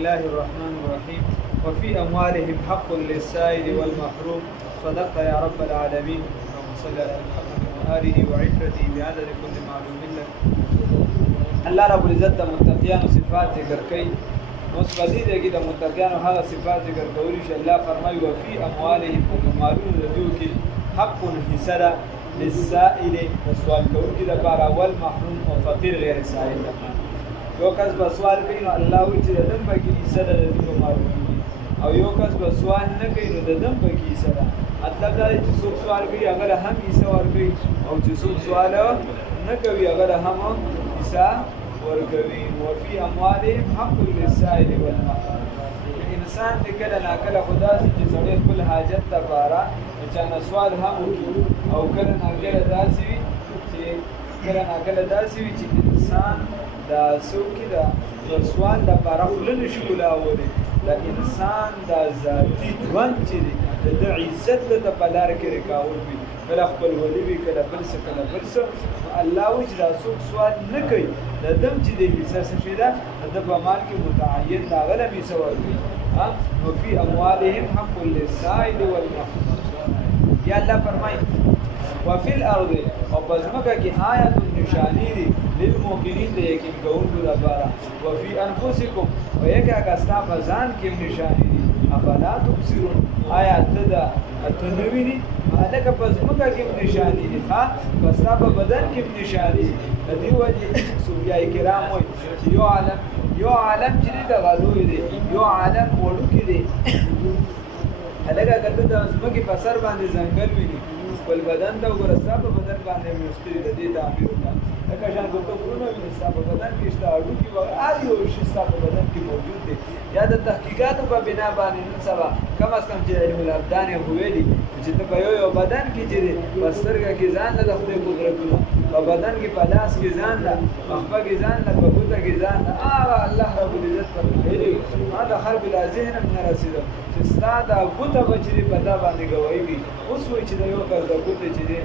الله الرحمن الرحيم وفي أموالهم حق للسائل والمحروم صدقت يا رب العالمين اللهم صل على محمد وآله وعترته بعدد كل معلوم لك. الله رب العزت د متقیانو صفات ذکر کوي. مثبتی دی کې د متقیانو هغه صفات ذکر کوي چې الله فرمایي وفي اموالهم مالون د دوی کې حق حصہ للسائل سوال کوونکی د لپاره اول محروم او فقیر غیر سائل ده. یو کس به سوال کوي نو الله وایي چې د دم پکې حصہ ده د دوی معلوم او یو کس به سوال نه کوي نو د دم پکې حصہ ده. مطلب دا چې څوک سوال کوي هغه هم حصہ ورکوي او چې څوک سوال نه کوي هغه هم حصہ ورکوي. وفي اموالهم حق للسائل والمحروم. انسان دې کله ناکله خدا چې سړی خپل حاجت لپاره چا سوال هم وکړي او کله ناکله داسې وي چې انسان دا څوکي دا سوال لپاره خوله نشي کولاولی. د انسان دا ذاتي ژوند چې دی د عزت د په لاره کې رکاوټ وي، کله خپل ولي وي کله بل څه الله وایي چې دا څوک سوال نه کوي د دم چې د حصه څه شي ده د په مال کې متعین د هغه هم حصه ورکوي. وفي اموالهم حق للسائل والمحروم. یا الله فرمایي وفي الارض او پزمکه کې آیات نشانی دي للمؤمنین د یقین کوونکو لپاره. وفي انفسکم او یکه کستا بزان کې نشانی دي افلا تبصرون آیات ده اتنویني الکه پزمکه کې نشانی دي ها کستا په بدن کې نشانی دي. د دې وجه صوفیای کرام وایي چې یو عالم چې د غلوی دی یو عالم وړو کې دی. الکه کته د زمکه په سر باندې ځنګل ویني بل بدن دا وګورستا په بدن باندې مستری د دې تعبیر وکړه. لکه شان کوته ورونه وینستا په بدن کې شته اړو کې هر یو شی ستا په بدن کې موجود دی. یا د تحقیقاتو په بنا باندې نن سبا کم از کم چې علم الابدان ویلي چې ته په یو بدن کې چې دی پسترګه کې ځان له خپل قدرتونو په بدن کې په لاس کې ځان له مخبه کې ځان له په ګوته کې ځان له الله رب العزت فرمایي ما د خرب لا ذهن من رسیدو چې ستا د ګوته بچري په دا باندې گواہی وي. اوس وایي چې د یو کار د ګوته چې دی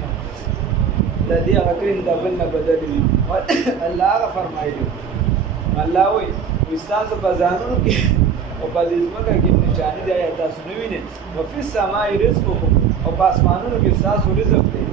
د دې هغه کړي د بل نه بدل وي. الله هغه فرمایي الله وایي استاد په ځانونو کې او په دې ځمکه کې نشانه دی یا تاسو نه وینئ. وفي السماء رزقكم او په اسمانونو کې تاسو رزق دی.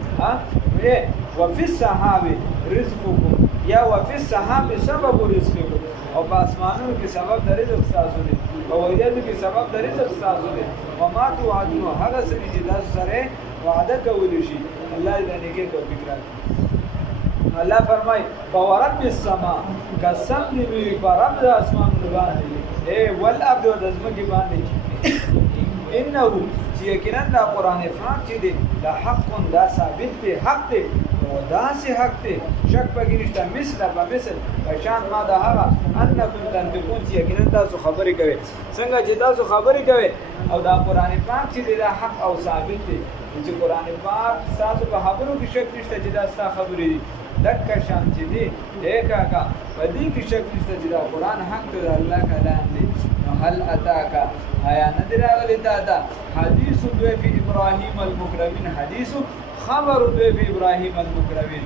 وفي السحاب رزقكم یا وفي السحاب سبب رزقكم او په اسمانونو کې سبب د رزق تاسو دی او ویلو کې سبب د رزق تاسو دی. وما توعدون هغه څه چې تاسو سره وعده کولی شي الله دې نیکه توفیق راکړي. الله فرمای فورب السما قسم دې فرب د اسمانونو باندې والارض د ځمکې باندې انه چې یقینا د قران پاک چې دی د حق دا ثابت دی حق دی او دا سي حق دی شک پکې نشته. مثل شان ما دا هغه انکم تنطقون چې یقینا تاسو خبرې کوي څنګه چې تاسو خبرې کوي او دا قران پاک چې دی د حق او ثابت دی چې قران پاک تاسو په خبرو کې شک نشته چې دا تاسو خبرې دي دک شان چې دی کاکا په دې کې شک نشته چې دا قران حق دی الله کلام دی. هل اتاک آیا ندر راغلی تا حدیث ضیف ابراهیم المکرمین حدیث خبر ضیف ابراهیم المکرمین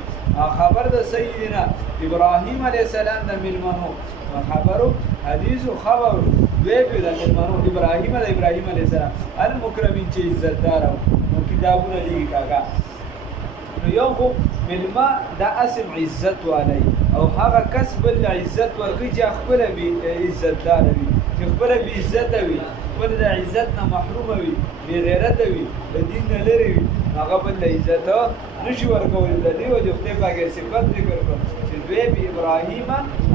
خبر د سیدنا ابراهیم علیه السلام د ملمنو خبرو حدیث خبر ضیف د ملمنو ابراهیم علیه السلام المکرمین چې عزت دار او کتابونه لیکي کاکا. نو یو خو ملما دا اسم عزت والی او هغه کسب العزت ورکی چې خپل به عزت دار وي چې خپل به عزت وي خپل د عزت نه محروم وي بی غیرت وي د دین نه لري وي هغه بل عزت نشي ورکول. د دې وجه خپل باغې صفات ذکر کړو چې دوی به ابراهیم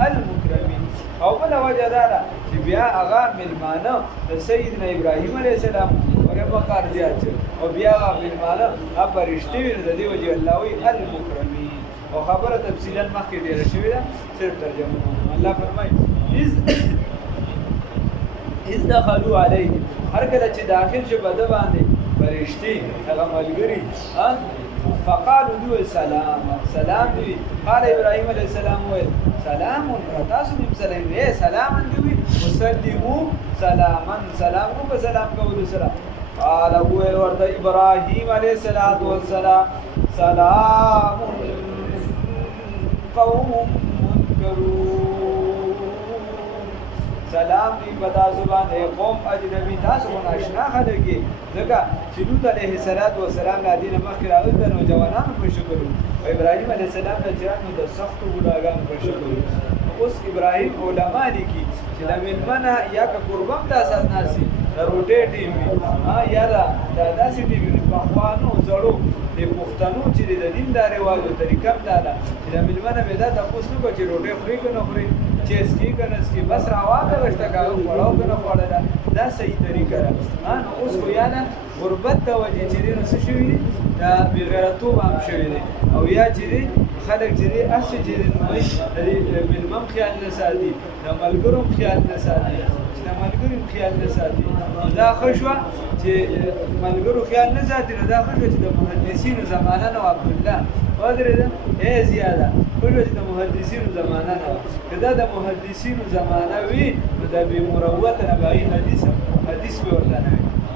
المکرمین او بل وجه دا چې بیا هغه ملمانه د سیدنا ابراهیم علیه السلام هغه وقار زیات او بیا هغه ملمانه هغه رښتې د دې وجه الله وی المکرمین او خبره تفصیلا مخکې ډیره شوې ده صرف ترجمه. الله فرمایي اذ دخلوا علیه هر کله چې داخل شو بده باندې فرشتي هغه ملګری فقالوا دو سلام دی. قال ابراهیم علیه السلام ویل سلام تاسو دې سلام دی سلام دی وسلموا سلاما سلام کو په سلام کولو سره. قال ویل ورته ابراهیم علیه السلام سلام قوم منکرون سلام دی پتا زبان ہے قوم اجنبی تاسو ناشنا خلګي ځکه چې لوط علیه السلام د دین مخکې راغلی د نوجوانانو په شکل او ابراهیم علیه السلام د جرانو د سختو ګناګانو په شکل اوس ابراهیم علما لیکي چې د ملمنه یا که قربان تاسو ناسي د روټې ټیم یا دا داسې ټیم په خوانو زړو د پښتنو چې د دین د رواجو طریقه دا ده چې د ملمنه به دا تاسو نو چې روټې خوري کنه خوري چې اسکی کنه اسکی بس راواغه ورته کاغه وړاو کنه وړاله دا صحیح طریقه ده اوس خو یاله غربت ته وجه چې نو څه شوی دي دا بغیرتوب هم شوی دي او یا چې خلک چې اصل چې نو د ملمم خیال نه ساتي د ملګرو خیال نه ساتي د ملګرو خیال نه ساتي دا خشوه چې ملګرو خیال نه ساتي دا خشوه چې د محدثینو زمانه نو عبد الله قادر ده اے زیاده خشوه چې د محدثینو زمانه نو کدا د محدثینو زمانه وی د به مروت نه غي حدیث به ورته نه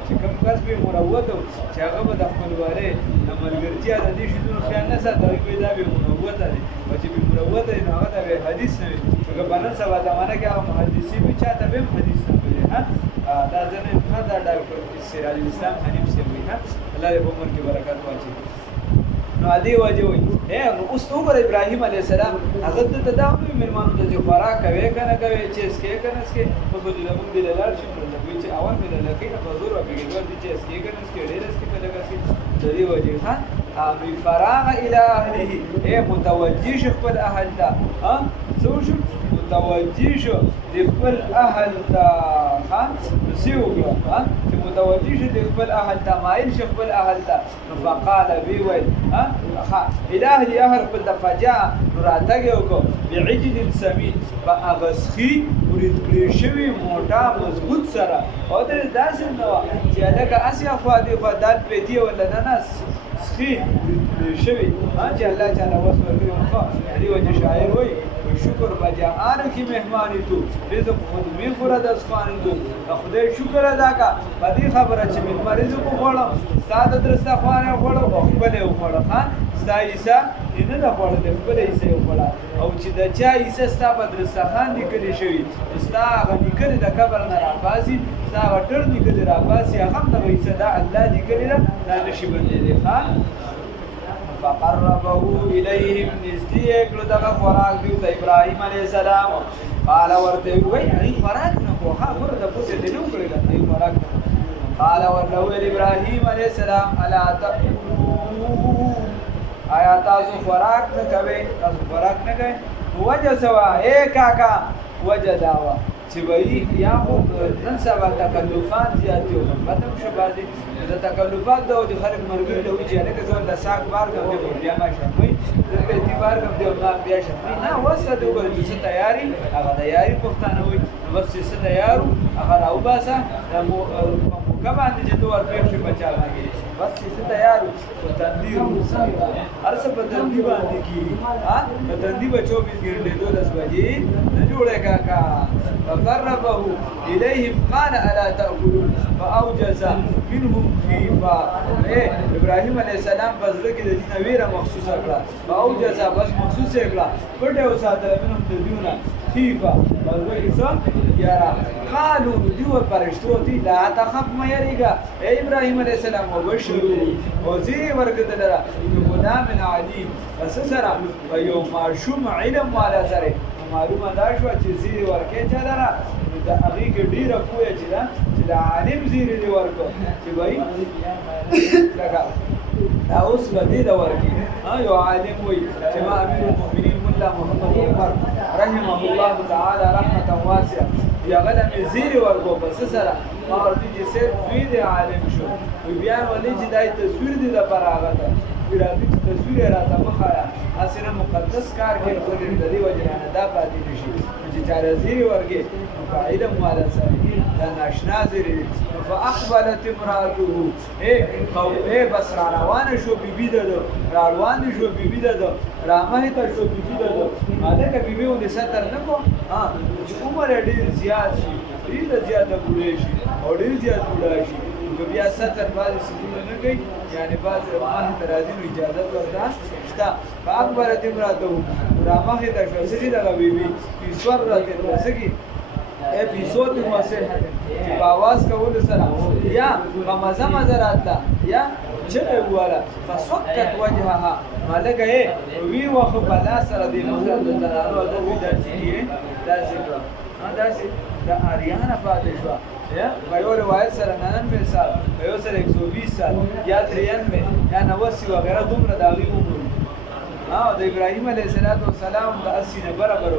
چې کوم کس به مروت چې هغه د خپلواره د ملګرتیا د دې شیدونو خیال نه ساتي دا به مروت دی او چې به مروت نه هغه د حدیث نه وي چې په نن سبا زمانه کې هغه محدثین به چاته به حدیث نه وي دا ځنه خدای ډاکټر سراج الاسلام حنیف سی وي الله دې په عمر کې برکت واچي نو ادي وجه وي نو اوس وګوره ابراهيم عليه السلام هغه ته تداوی مېرمانو ته چې خوراک کوي کنه کوي چې اسکه کنه اسکه په دې لمون دي لار شي نو دوی چې اول په لکه په زور او بګور دي چې اسکه کنه اسکه ډېر اسکه په لګا سي د دې وجه ها بی فراغ الى اهله اے متوجه شو خپل اهل ته سوشو متوجه شو خپل اهل ته نسيو چې متوجه شو خپل اهل ته مایل شو خپل اهل ته فقال بي ويل الهي اهل خپل فجاء راتګو کو بعجل سمين فاغسخي ورید کلیشوی موټا مضبوط سره او د داسې نو چې لکه اسیا خو دې بدل پېتی ولا نه سخي شوی چې الله تعالی وسوي خو دې وجه شاعر وای شکر بجان کی مهمانی تو رزق خود می خورد از خان تو خدای شکر ادا کا پدې خبره چې می رزق خوړم ساده درسته خوانه خوړم خپل خوړم خان ستا عیسی نه دا خوړل خپل عیسی خوړم او چې د چا عیسی ستا په درسته خان دي کړی شوی ستا غنی کړی د قبر نه راپاسي ستا وټر دي کړی راپاسي هغه د عیسی دا الله دي کړی دا نشي باندې خان فقربه إليهم نزدیک لو دغه خوراک دیو ته ابراهيم عليه السلام قال ورته وی ای خوراک نه خوخه ورته پوسه دی نو کړی دا خوراک قال ورته ابراهيم عليه السلام الا تقوا آیا تاسو خوراک نه کوي تاسو خوراک نه کوي وجه سوا اے کاکا وجه داوا چې وی یا خو نن سبا تکلفات زیاتې او مطلب شو بازي د تکلفات د خلک مرګ له وجه نه کزول د ساق بار کوم دی بیا ما شموي د پیتی بار کوم دی او بیا شموي نه وسه د وګړو چې تیاری هغه تیاری پښتانه وي نو بس چې تیارو هغه راو باسه د کبان دي چې دوه پېښې بچا لګي بس چې تیارو په تندیر ارسه په تندی باندې کی په تندی په 24 غنټه 12 بجې نه جوړه کاکا فقربه إليهم قال ألا تأكلون فأوجس منهم خيفة إبراهيم عليه السلام بس ذكي الذين ويرا مخصوص أكلا فأوجس بس مخصوص أكلا فرده وساته منهم تديونا خيفة بس ذكي سن يرى قالوا ديو برشتوتي لا تخف ما يريقا إبراهيم عليه السلام وبشروا وزي ورقد لرا غلام عليم بس سرا ويوم معشوم علم وعلى سره معلومه دا شو چې زیری ورکه چا درا د هغه کې ډیره پوهه چې دا چې د عالم زیری دی ورکو چې وای لکه دا اوس باندې دا ورکی یو عالم وای چې ما امیر المؤمنین مولا محمد عمر رحمه الله تعالی رحمه واسعه یا غلم زیری ورکو بس سره ما ورته چې سر دوی دی عالم شو بیا ولې چې دای تصویر دی د پراغه ده ارادي تصویر راته مخایا اسنه مقدس کار کې په دې وجه دا پاتې نشي چې چاره زیری ورګي فائدہ مال سره دا ناشنا زیری فاقبلت امراته اے بس روان شو بیبی ده روان شو بیبی ده رامه ته شو بیبی ده مالک بیبی ونی ستر نه کو چې عمر ډیر زیات شي ډیر زیات بوډای شي او ډیر زیات بوډای شي بیا ستر باندې سکول نه کوي یعنی باز رامه ته راځي اجازه ورته شتا فاقبلت امراته رامه ته شو سړي دا بیبي کی سور راته سګي فی صوت وصیحة چې په آواز کولو سره یا په مزه مزه راتله یا چغې وواله فسکت وجهها مالکه یې وي وخو په لاس سره دې مخه د زنانو ادب داسې کړي داسې کړه داسې د اریانه پاتې شوه یا په یو روایت سره 99 سال په یو سره 120 سال یا 93 یا 90 وغیرہ دومره د هغې عمر د ابراهیم علیه السلام د 80 نه برابر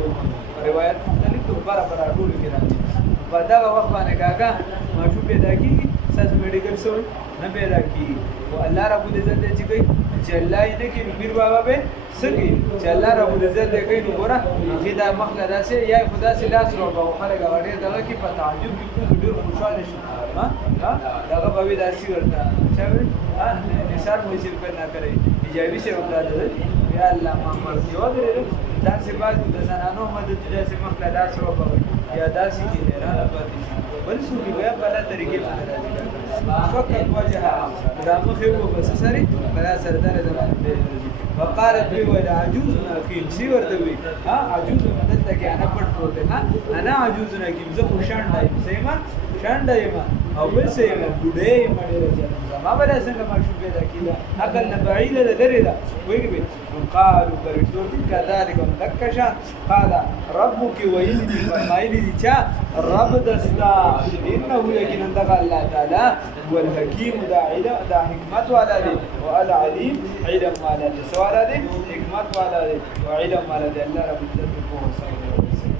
روایت مختلف دي برابر ټول کې راځي په دا وخت باندې کاګه ماشو پیدا کیږي ساز میډیکل سوي نه پیدا کیږي او الله رب العزت چې کوي چې الله یې نه کوي پیر بابا به سګي چې الله رب العزت دې کوي نو ګوره چې دا مخله داسې یا خدا سي لاس روغه او خلک غړي دغه کې په تعجب کې ډېر خوشاله شي دغه به داسې ورته چې نثار مو یې په نه کوي ایجابي څه وکړه یا الله محمد جواب لري داسې بعض د زنانو مدد داسې مخله لاس روغه یا داسې کې حیران پاتې شي بل څه بیا په لاره طریقې باندې راځي فقط وجهها دا مخې وو بس سره بلا سردار زمانه دی وقالت وی ولا عجوز ناقیم سی ورته وی عجوز مدد ته کې انا پټ پروت نه انا عجوز ناقیم زه خوشان دایم سیما شان دایم او بل سیما بډې مړې راځي ما بل څنګه ماشو پیدا کیدا عقل نه بعید ده لري دا ویږي قالوا برسول كذلك مدكشا قال ربك ويلي فرمایلی دي چا رب دستا انه یقینا دغه الله تعالی هو الحکیم دا حکمت والا دی او العلیم علم والا دی سوال دی حکمت والا دی او علم والا دی الله رب العزت کو سره